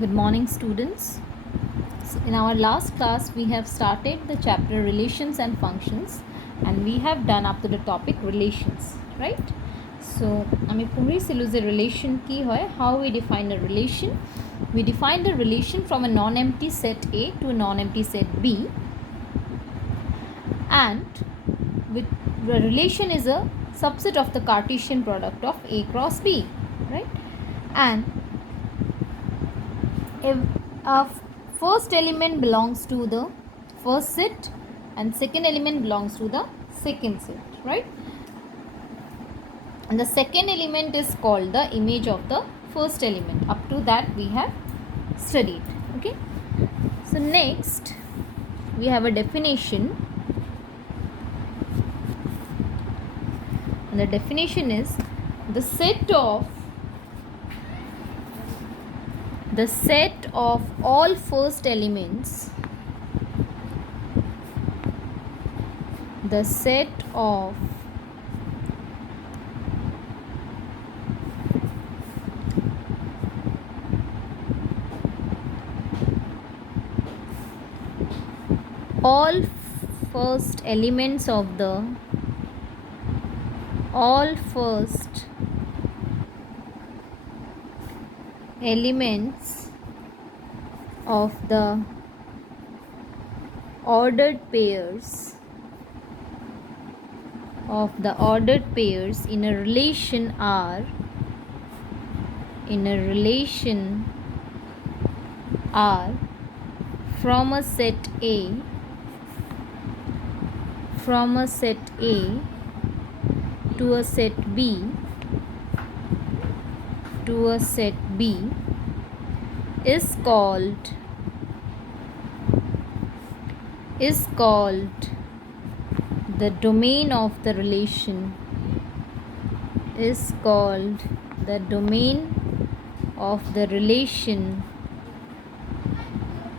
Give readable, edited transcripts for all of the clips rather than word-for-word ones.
Good morning, students. So in our last class, we have started the chapter relations and functions, and we have done up to the topic relations, right? So, আমি পঢ়িছিলো যে relation কি হয়, how we define a relation. We define the relation from a non-empty set A to a non-empty set B, and with the relation is a subset of the Cartesian product of A cross B, right? And if a first element belongs to the first set and second element belongs to the second set, right? And the second element is called the image of the first element. Up to that we have studied. Okay, so next we have a definition, and the definition is the set of all first elements, the set of all first elements of the all first elements of the ordered pairs in a relation are from a set A to a set B is called the domain of the relation,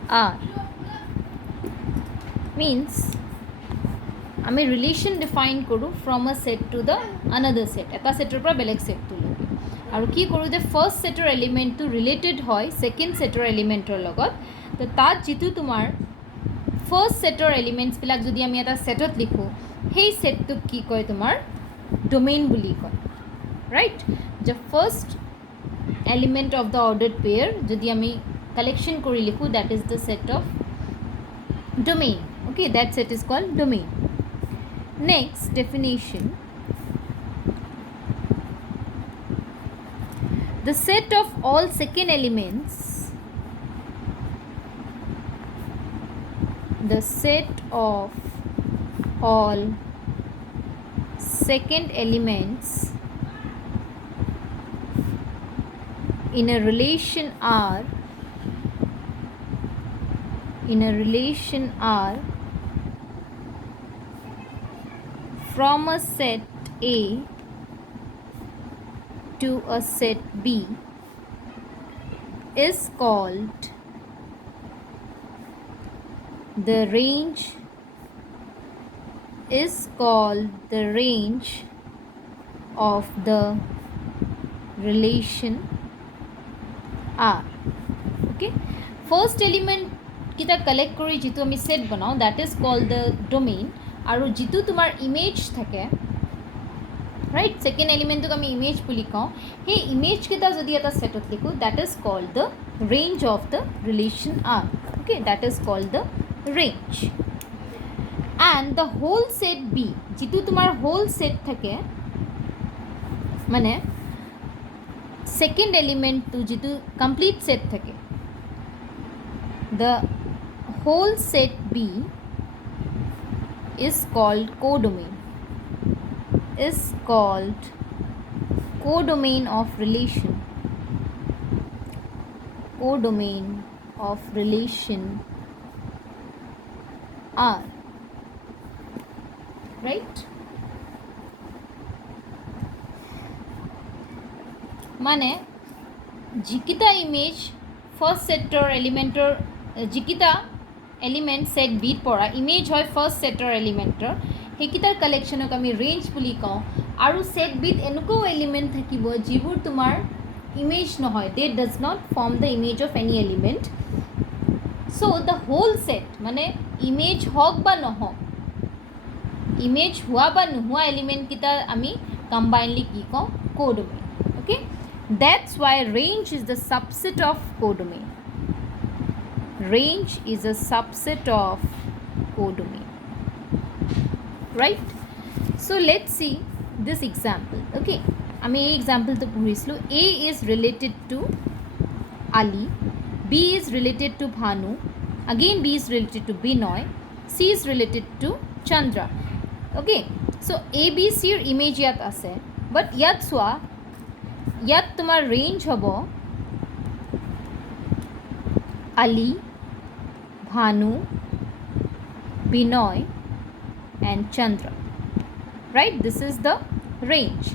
R. Means আমি relation define কৰোঁ from আ ছেট to the another ছেট, এটা ছেটৰ পৰা বেলেগ ছেটটোলৈকে, আৰু কি কৰোঁ যে ফাৰ্ষ্ট ছেটৰ এলিমেণ্টটো ৰিলেটেড হয় ছেকেণ্ড ছেটৰ এলিমেণ্টৰ লগত, তো তাত যিটো তোমাৰ ফাৰ্ষ্ট ছেটৰ এলিমেণ্টছবিলাক যদি আমি এটা ছেটত লিখোঁ, সেই ছেটটোক কি কয় তোমাৰ ডোমেইন বুলি কয়, ৰাইট? যে first element of the ordered pair যদি আমি কালেকশ্যন কৰি লিখোঁ, that is the set of domain. Okay, that set is called domain. Next definition, the set of all second elements, in a relation R from a set A to a set B is called the range of the relation R. Okay, first element kita collect কৰি যিটো আমি set বনাওঁ, that is called the domain, আৰু যিটো তোমাৰ image থাকে, right, second এলিমেণ্টটোক আমি image বুলি কওঁ, সেই ইমেজকেইটা যদি এটা ছেটত লিখোঁ, that is called the range of the relation R. Okay, that is called the range. And the whole set B, যিটো তোমাৰ whole set থাকে, মানে ছেকেণ্ড এলিমেণ্টটো যিটো কমপ্লিট সেট থাকে, the whole set B is called codomain of relation R, right? মানে যিকেইটা image first ছেটৰ এলিমেণ্টৰ যিকেইটা element ছেট বিত পৰা ইমেজ হয় ফাৰ্ষ্ট ছেটৰ এলিমেণ্টৰ, সেইকেইটাৰ কালেকশ্যনক আমি ৰেঞ্জ বুলি কওঁ। আৰু ছেট বিত এনেকুৱাও এলিমেণ্ট থাকিব যিবোৰ তোমাৰ image নহয়, they does not form the image of any element. So the whole set মানে image হওক বা নহওক, image হোৱা বা নোহোৱা element কিটা আমি combinedly কি কওঁ, codomain. Okay, that's why range is the subset of codomain. Range is a subset of codomain, right? So let's see this example. Okay, আমি এই example তো পঢ়িছিলোঁ. A is related to Ali, B is related to Bhanu, again B is related to Binoy, C is related to Chandra. Okay, so A B C ৰ image ইয়াত আছে, but ইয়াত চোৱা, ইয়াত তোমাৰ range হ'ব Ali, Bhanu, Binoy and Chandra, right? This is the range.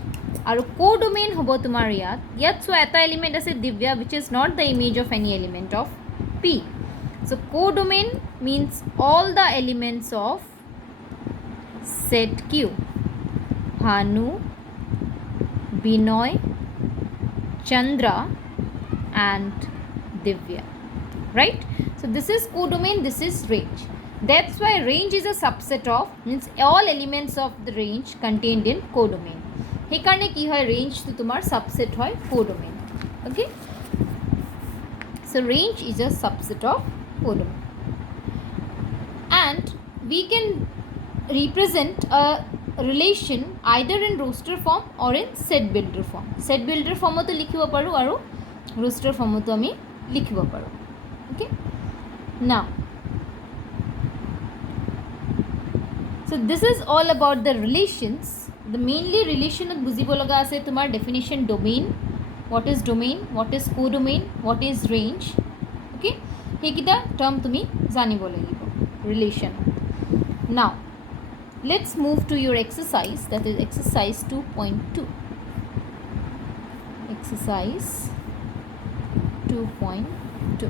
আৰু codomain হ'ব তোমাৰ ইয়াত চোৱা এটা element আছে Divya, which is not the image of any element of P. So codomain means all the elements of set Q, Bhanu, Binoy, Chandra and Divya, right? So this is codomain, this is range. That's why range is a subset of, means all elements of the range contained in codomain. সেইকাৰণে কি হয়, ৰেঞ্জটো তোমাৰ subset হয় codomain. Okay, so range is a subset of codomain, and we can represent a relation either in roster form or in set builder form. Set builder form তো লিখিব পাৰো আৰু roster form তো আমি লিখিব পাৰো. Okay, now so this is all about the relations. The mainly relation at বুজিব লগা আছে তোমাৰ definition domain, what is domain, what is codomain, what is range. Okay, সেইকিটা term তুমি জানিব লাগিব relation. Now let's move to your exercise, that is exercise 2.2. Exercise 2.2.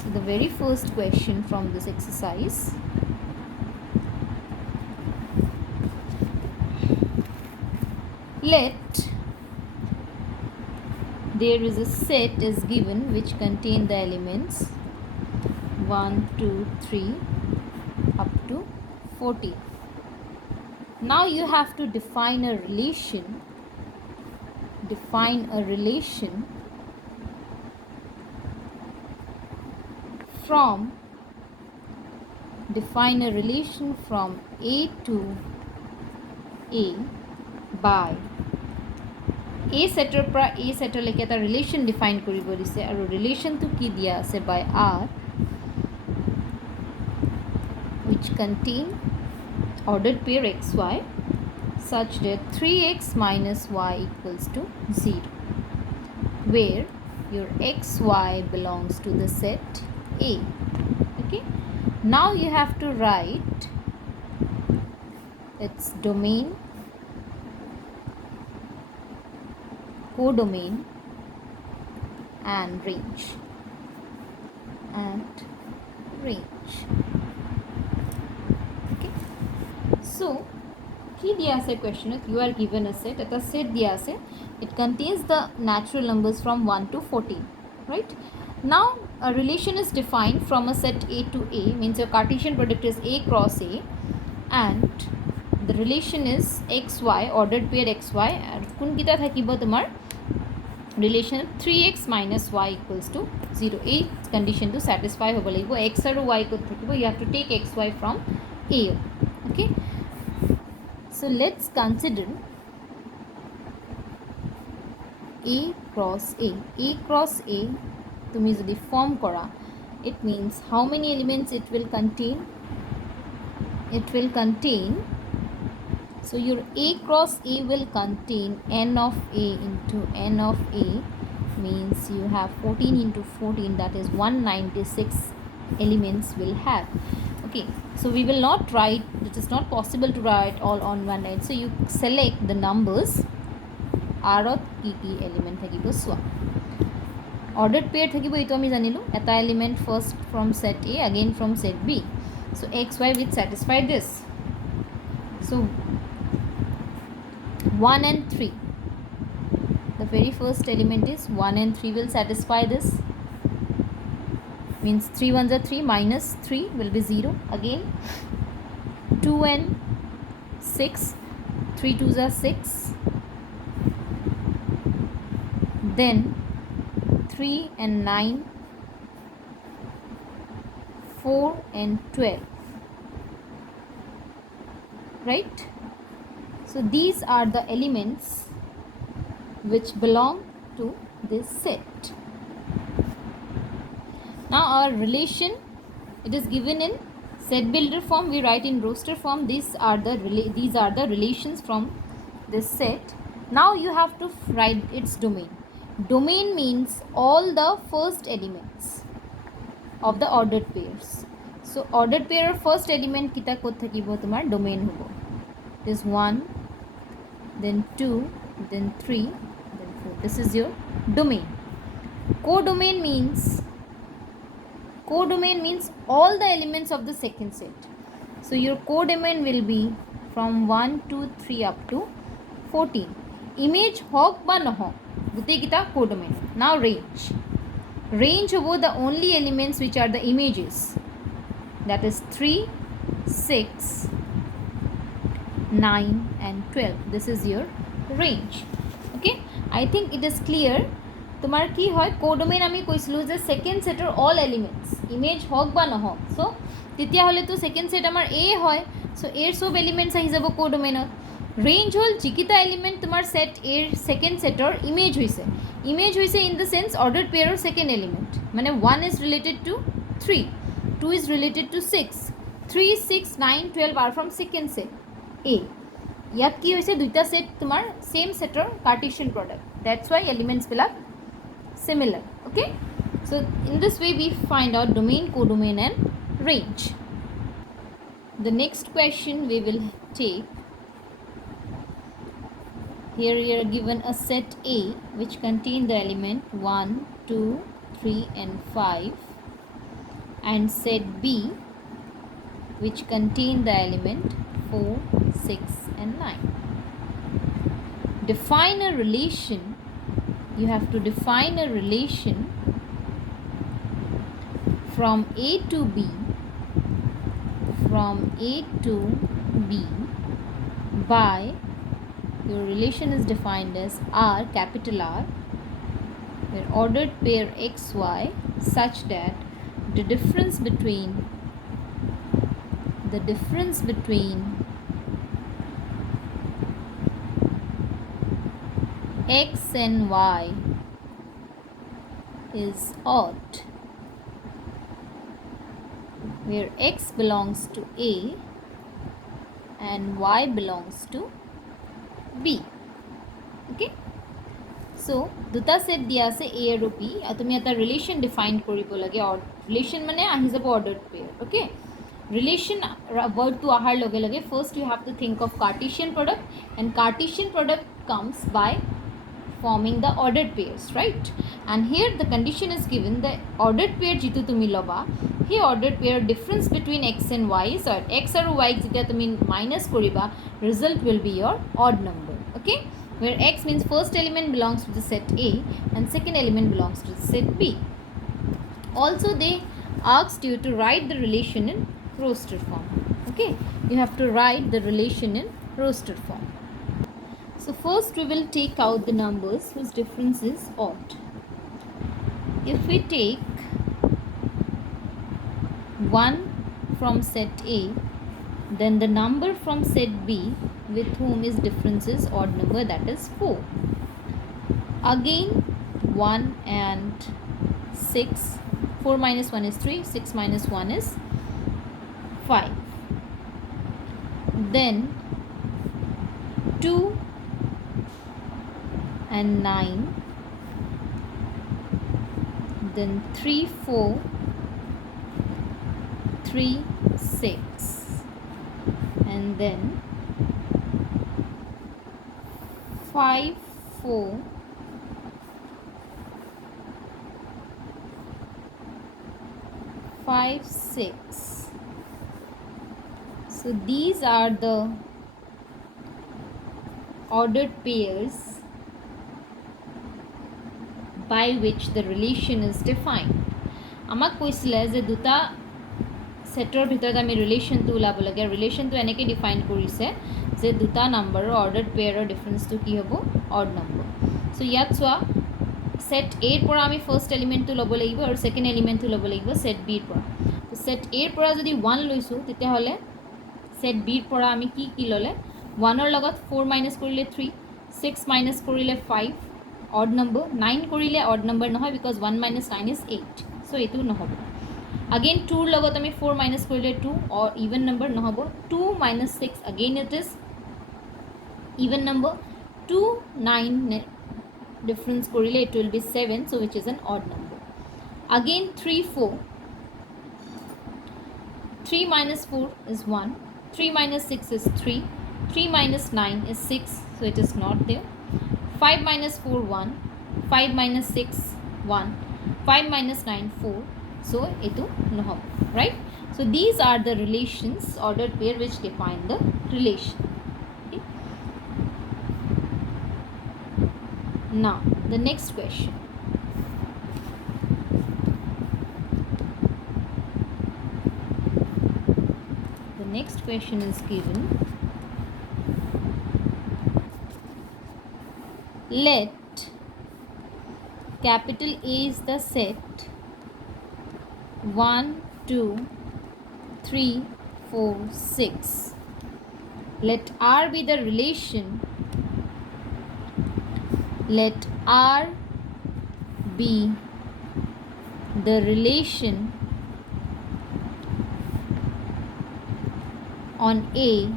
So the very first question from this exercise, let there is a set is given which contain the elements 1, 2, 3 up to 40. Now you have to define a relation from A to A by A setter পৰা A setter লৈকে এটা relation define কৰিব দিছে, আৰু relation to কি দিয়া আছে by R, which contain ordered pair xy such that 3x minus y equals to 0, where your xy belongs to the set A. Okay, now you have to write its domain, codomain and range. Okay, so কি দিয়া আছে questionত, you are given a set, এটা set দিয়া আছে, it contains the natural numbers from 1 to 14, right? Now a relation is defined from a set A to A, means your Cartesian product is A cross A, and the relation is xy, ordered pair xy, and কোনকিটা থাকিব তোমাৰ relation 3x minus y equals to 0. A condition to satisfy হ'ব লাগিব, x আৰু y ক'ত থাকিব, you have to take xy from A. Okay, so let's consider A cross A. A cross A তুমি যদি form কৰা, it means how many elements it will contain? It will contain, so your A cross A will contain n of A into n of A, means you have 14 into 14, that is 196 elements will have. Okay, so we will not write, it is not possible to write all on one line, so you select the numbers R ত কি কি element থাকিব চোৱা. Ordered pair থাকিব, এইটো আমি জানিলোঁ, এটা element first from set A, again from set B, so xy will satisfy this. So 1 and 3, the very first element is 1 and 3 will satisfy this. Means 3 ones are 3, minus 3 will be 0. Again 2 and 6, 3 twos are 6. Then 3 and 9, 4 and 12. Right? So these are the elements which belong to this set. Now our relation, it is given in set builder form, we write in roster form. These are the relations from this set. Now you have to write its domain. Domain means all the first elements of the ordered pairs. So ordered pair first element kita kot thakibo tomar domain hobo. This 1, then 2, then 3, then 4. This is your domain. Codomain means all the elements of the second set. So your codomain will be from 1, 2, 3 up to 14. Image hok ba nohok, gute kita codomain. Now range. Range hobo the only elements which are the images. That is 3, 6, 9 and 12. This is your range. Okay, I think it is clear. তোমার কি হয় codomain আমি কৈছিলো যে second সেটৰ all elements image হক বা নহক so তেতিয়া হলে তো সেকেন্ড সেট আমাৰ এ হয় সো এৰ সব এলিমেন্টস আহি যাব কোডোমেইনত ৰেঞ্জ হল যিকিটা এলিমেন্ট তোমাৰ সেট এৰ সেকেন্ড সেটৰ ইমেজ হৈছে ইন দ্য সেন্স অৰ্ডাৰ্ড পেয়াৰৰ সেকেন্ড এলিমেন্ট মানে 1 is related to 3 2 is related to 6 3 6 9 12 are from second set A. ইয়াত কি হৈছে দুইটা সেট তোমাৰ সেম সেটৰ Cartesian product that's why elements বিলাক similar. Okay, so in this way we find out domain, codomain and range. The next question we will take, here we are given a set A which contain the element 1 2 3 and 5 and set B which contain the element 4 6 and 9. Define a relation. You have to define a relation from A to B by, your relation is defined as R, capital R, where ordered pair XY such that the difference between X and Y is odd, where X belongs to A and Y belongs to B. Okay, so দুটা set দিয়া আছে A আৰু B আৰু তুমি এটা relation define কৰিব লাগে or relation মানে আহি যাব ordered pair okay relation word to ahar loge loge first you have to think of Cartesian product and Cartesian product comes by forming the ordered pairs, right? And here the condition is given, the ordered pair jitu tumi loba he ordered pair difference between X and Y is or X or Y jeta tumi minus koriba result will be your odd number. Okay, where X means first element belongs to the set A and second element belongs to the set B. Also they asked you to write the relation in roster form. Okay, you have to write the relation in roster form. So first we will take out the numbers whose difference is odd. If we take 1 from set A, then the number from set B with whom is difference is odd number, that is 4. Again 1 and 6, 4 minus 1 is 3, 6 minus 1 is 5. Then 2 and 9, then 3 4, 3 6, and then 5 4, 5 6. So these are the ordered pairs by which the relation is defined. আমাক কৈছিলে যে দুটা সেটৰ ভিতৰত আমি ৰিলেশ্যনটো ওলাব লাগে ৰিলেশ্যনটো এনেকৈ define কৰিছে যে দুটা নাম্বাৰৰ অৰ্ডাৰ্ড পেয়াৰৰ ডিফাৰেঞ্চটো কি হ'ব অড নম্বৰ সো ইয়াত চোৱা সেট এৰ পৰা আমি ফাৰ্ষ্ট এলিমেণ্টটো ল'ব লাগিব আৰু ছেকেণ্ড এলিমেণ্টটো ল'ব লাগিব সেট বিৰ পৰা সেট এৰ পৰা যদি 1 লৈছোঁ তেতিয়াহ'লে সেট বিৰ পৰা আমি কি ল'লে 1ৰ লগত 4 মাইনাছ কৰিলে 3 6 মাইনাছ কৰিলে 5 অড নম্বৰ 9 কৰিলে অড নম্বৰ নহয় বিকজ 1 মাইনাছ 9 ইজ 8 সো এইটো নহ'ব again 2 লগত আমি 4 মাইনাছ কৰিলে 2 or even number নহ'ব 2 minus 6 again it is even number 2 9 difference কৰিলে it will be 7 so which is an odd number again 3 4 3 minus 4 is 1 3 minus 6 is 3 3 minus 9 is 6 so it is not there 5 minus 4 1 5 minus 6 1 5 minus 9 4 so itu nohob right so these are the relations ordered pair which define the relation okay. Now the next question is given let capital A is the set 1 2 3 4 6 let R be the relation let R be the relation on A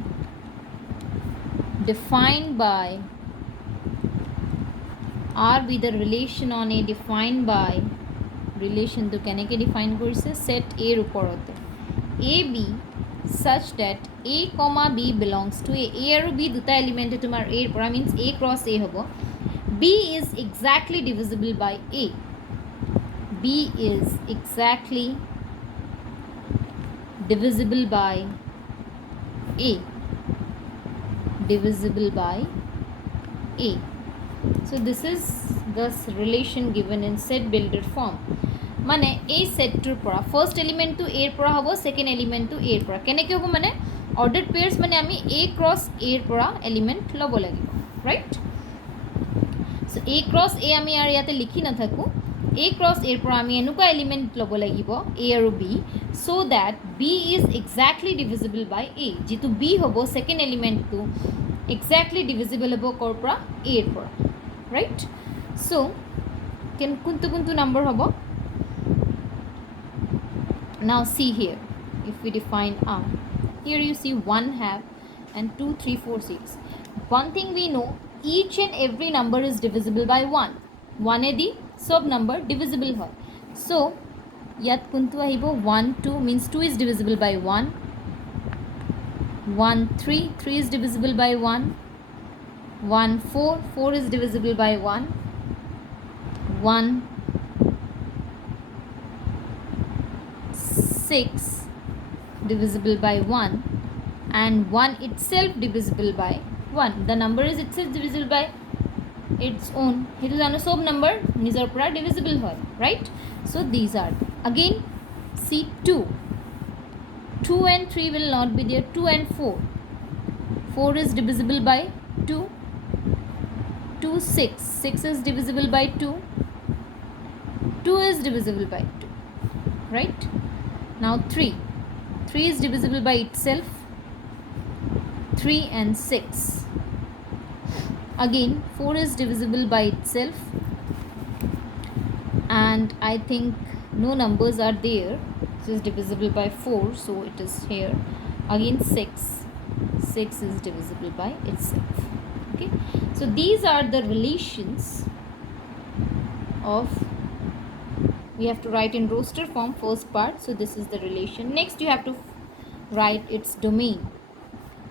defined by R be the relation on A defined by relation to keneke define korise set A er uporote A B such that A comma B belongs to A aru B duta element tumar A pora means A cross A hobo B is exactly divisible by A B is exactly divisible by A divisible by A so this is the relation given in set builder form মানে এই সেটটোৰ পৰা first এলিমেণ্টটো এৰ পৰা হ'ব second এলিমেণ্টটো এৰ পৰা কেনেকৈ হ'ব মানে অৰ্ডাৰ্ড পেয়াৰ্ছ মানে আমি এ ক্ৰছ এৰ পৰা এলিমেণ্ট ল'ব লাগিব ৰাইট সো এ ক্ৰছ এ আমি আৰু ইয়াতে লিখি নাথাকোঁ এ ক্ৰছ এৰ পৰা আমি এনেকুৱা এলিমেণ্ট ল'ব লাগিব এ আৰু B so that B is exactly divisible by A যিটো B হ'ব ছেকেণ্ড এলিমেণ্টটো exactly divisible হ'ব ক'ৰ পৰা A ৰ পৰা right so কোনটো নম্বৰ হ'ব now see here if we define R here you see 1 half and 2 3 4 6 one thing we know each and every number is divisible by 1 1 edi sub number divisible hoy so yat kuntu ahibo 1 2 means 2 is divisible by 1 1 3 3 is divisible by 1 1 4 4 is divisible by 1 1 6 divisible by 1 and 1 itself divisible by 1 the number is itself divisible by its own it is a sub number nijor pura divisible hoy right so these are again see 2 and 3 will not be there 2 and 4 is divisible by 2 2 6 is divisible by 2 is divisible by 2 right now 3 is divisible by itself 3 and 6 again 4 is divisible by itself and I think no numbers are there this is divisible by 4 so it is here again 6 is divisible by itself okay so these are the relations of we have to write in roster form first part so this is the relation next you have to write its domain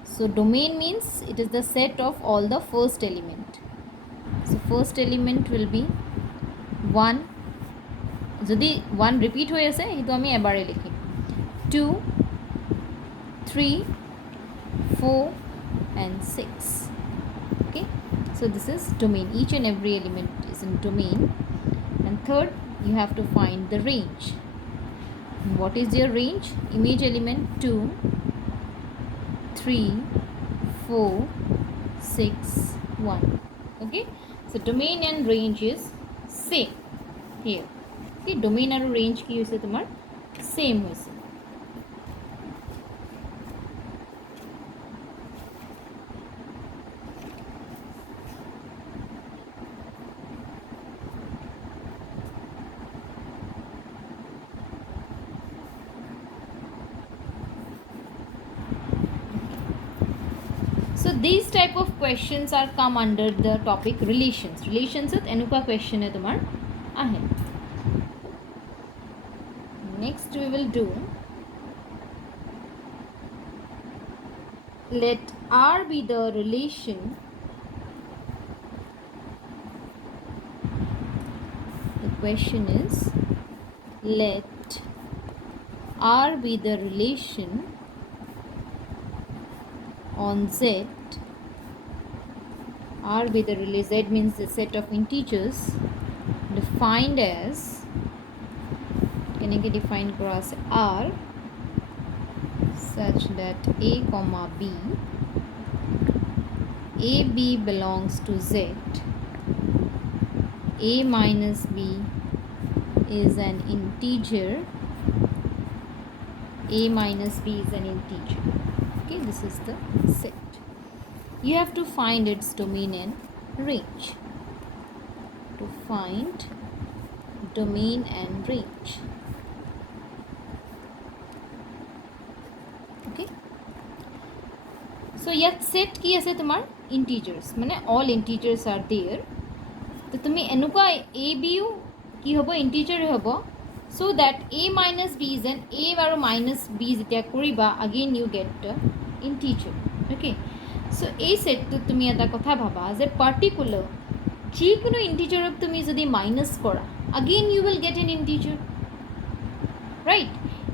so domain means it is the set of all the first element so first element will be 1 যদি 1 repeat হৈ আছে হেতু আমি এবারে লিখিম 2 3 4 and 6 okay so this is domain each and every element is in domain third, you have to find the range. What is your range? Image element 2, 3, 4, 6, 1. Okay, so domain and range is same here. Okay, domain and range ki hoise tomar same hoise. So these type of questions are come under the topic relations. Relations with enuka question hai tomar ahe. Next we will do, let R be the relation. The question is, let R be the relation on Z. R be the relation, Z means the set of integers defined as, can you define cross R such that A comma B, AB belongs to Z, A minus B is an integer, A minus B is an integer. Okay, this is the set. You have to find its domain and range. To find domain and range. Okay. So yet set ki ase tomar integers, mane all integers are there. To tumi enuka a b ki hobo integer hobo, so that a minus b is an a aru minus b jetia koriba, again you get integer. Okay, so a set to tumi eta kotha bhaba je particular ji kono integer of tumi jodi minus kora, again you will get an integer, right?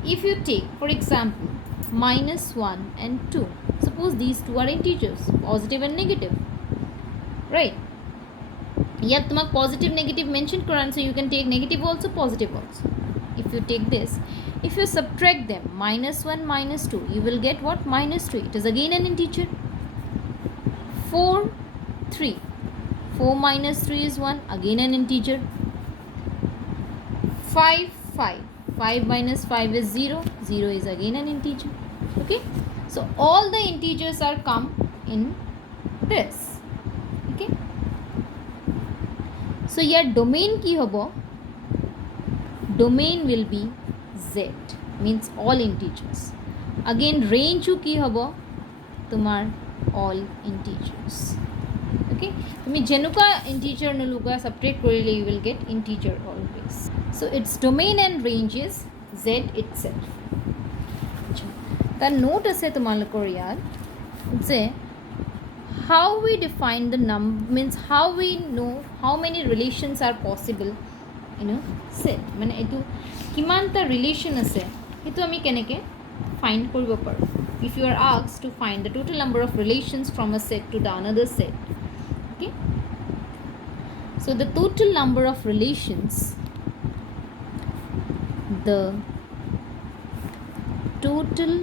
If you take for example -1 and 2, suppose these two are integers, positive and negative, right? Yet tumak positive negative mentioned koran, so you can take negative also, positive also. If you take this, if you subtract them, -1 minus 2, you will get what? -3. It is again an integer. 4, 3. 4 minus 3 is 1, again an integer. 5, 5. 5 minus 5 is 0. 0 is again an integer. Okay, so all the integers are come in this. Okay, so your domain ki hobo, domain will be Z, means all integers. Again range ki hobo tomar all integers. Okay, tumi jenuka integer noluga subtract korile you will get integer always. So its domain and range is Z itself. The note ase tumalokor yar je how we define the number, means how we know how many relations are possible in a set, mane etu kiman ta relation ase etu ami keneke find koribo paro. If you are asked to find the total number of relations from a set to the another set, okay, so the total number of relations, the total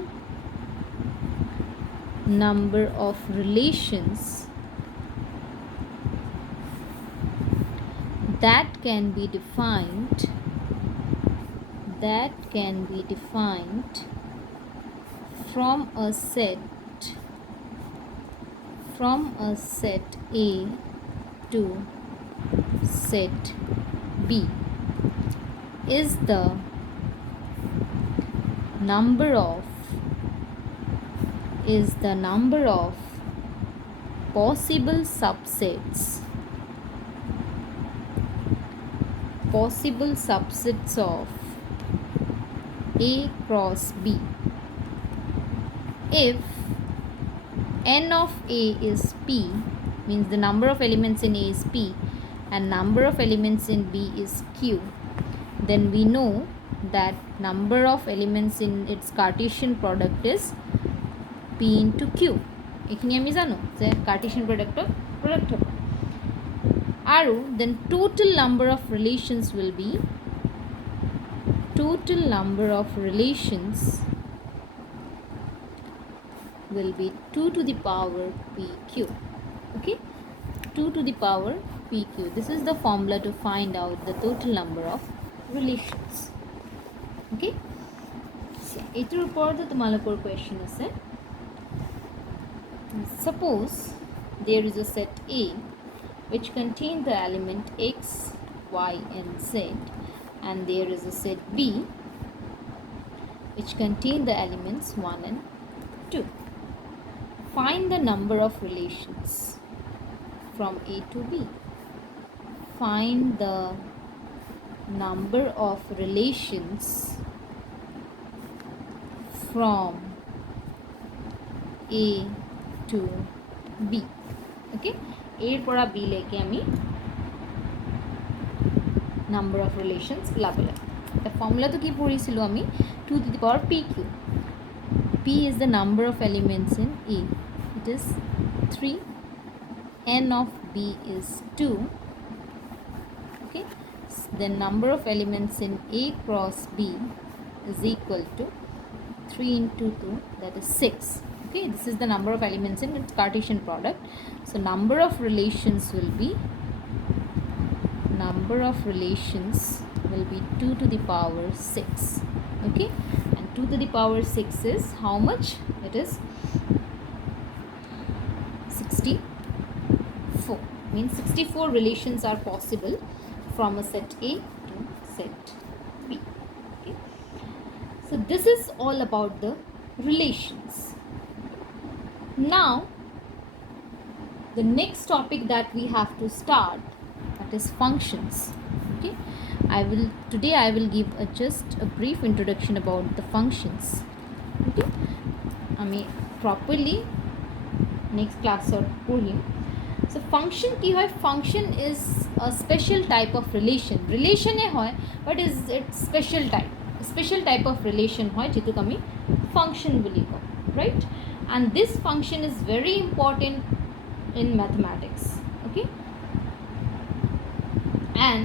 number of relations that can be defined from a set A to set B is the number of possible subsets of A cross B if n of A is P, means the number of elements in A is P and number of elements in B is Q, then we know that number of elements in its Cartesian product is P into Q. এখানে আমি জানো যে Cartesian product হবে। আৰু then total number of relations will be total number of relations will be 2 to the power pq. Okay, 2 to the power pq. This is the formula to find out the total number of relations. Okay, so etur upor tumalokor question ase. Suppose there is a set A which contains the element x, y and z, and there is a set B which contains the elements 1 and 2. Find the number of relations from A to B. Find the number of relations from A to B. Okay, A pora B leke ami number of relations labale. The formula to ki porisilu ami 2 to the power pq. P is the number of elements in A. It is 3. N of B is 2. Okay, the number of elements in A cross B is equal to 3 into 2, that is 6. Okay, this is the number of elements in its Cartesian product. So number of relations will be 2 to the power 6. Okay, and 2 to the power 6 is how much? It is 64. Means 64 relations are possible from a set A to set B. Okay, so this is all about the relations. Now the next topic that we have to start, that is functions. Okay, today I will give just a brief introduction about the functions. Okay, আমি properly next class or পঢ়িম. So function কি হয়? Function is a special type of relation. Relation এ হয়, but is it special type of relation হয় যেটোক আমি function বুলি কওঁ, right? And this function is very important in mathematics. Okay, and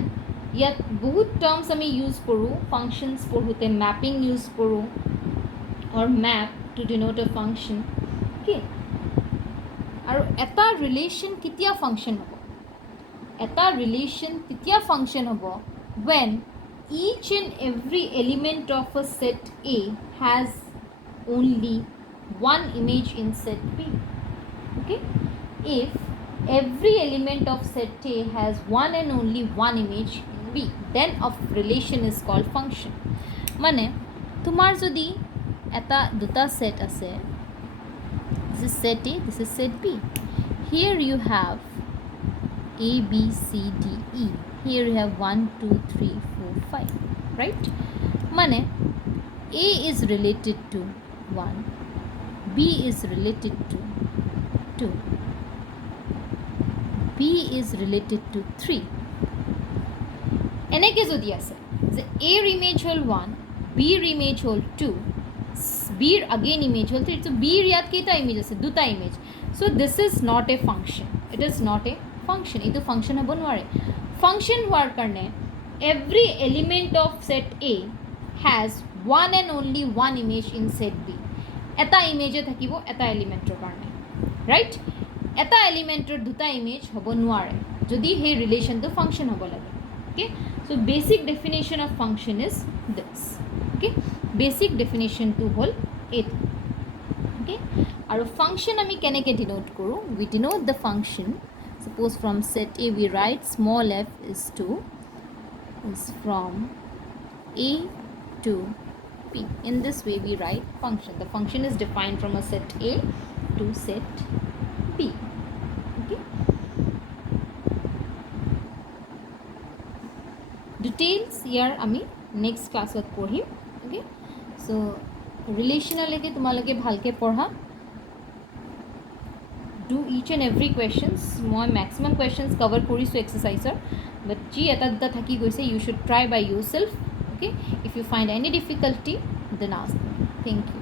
ইয়াত বহুত terms আমি use কৰোঁ functions পঢ়োতে. mapping use কৰোঁ or map to denote a function. Okay, আৰু এটা ৰিলেশ্যন কেতিয়া ফাংচন হ'ব? এটা ৰিলেশ্যন তেতিয়া ফাংচন হ'ব when each and every element of a set A has only one image in set B. Okay, if every element of set A has one and only one image in B, then a relation is called function. মানে তোমাৰ যদি এটা দুটা set আছে, this is set A, this is set B. Here you have A, B, C, D, E. Here you have 1, 2, 3, 4, 5. Right? Mane A is related to 1, B is related to 2, B is related to 3. এনেকে যদি আছে যে A image হল 1, B image হল 2, B again image হল 3. So B ইয়াত কেইটা image আছে? দুটা image. So this is not a function. It is not a function. এইটো function হ'ব নোৱাৰে. Function হোৱাৰ কাৰণে every element of set A has one and only one image in set B. এটা image থাকিব এটা elementৰ কাৰণে, right? এটা elementৰ দুটা image হ'ব নোৱাৰে যদি সেই ৰিলেশ্যনটো function হ'ব লাগে. Okay, so basic definition of function is this. Okay, basic definition to হল এইটো. Okay, আৰু function আমি কেনেকৈ denote কৰোঁ? We denote the function. Suppose from set A we write small f is from A to P. In this way we write function. The function is defined from a set A to set P. Okay, details here আমি next class ত পঢ়িম. Okay, so relationalলৈকে তোমালোকে ভালকৈ পঢ়া. Do each and every questions. মই maximum questions cover কৰিছোঁ exerciser, but যি এটা দুটা থাকি গৈছে you should try by yourself. Okay, if you find any difficulty then ask me. Thank you.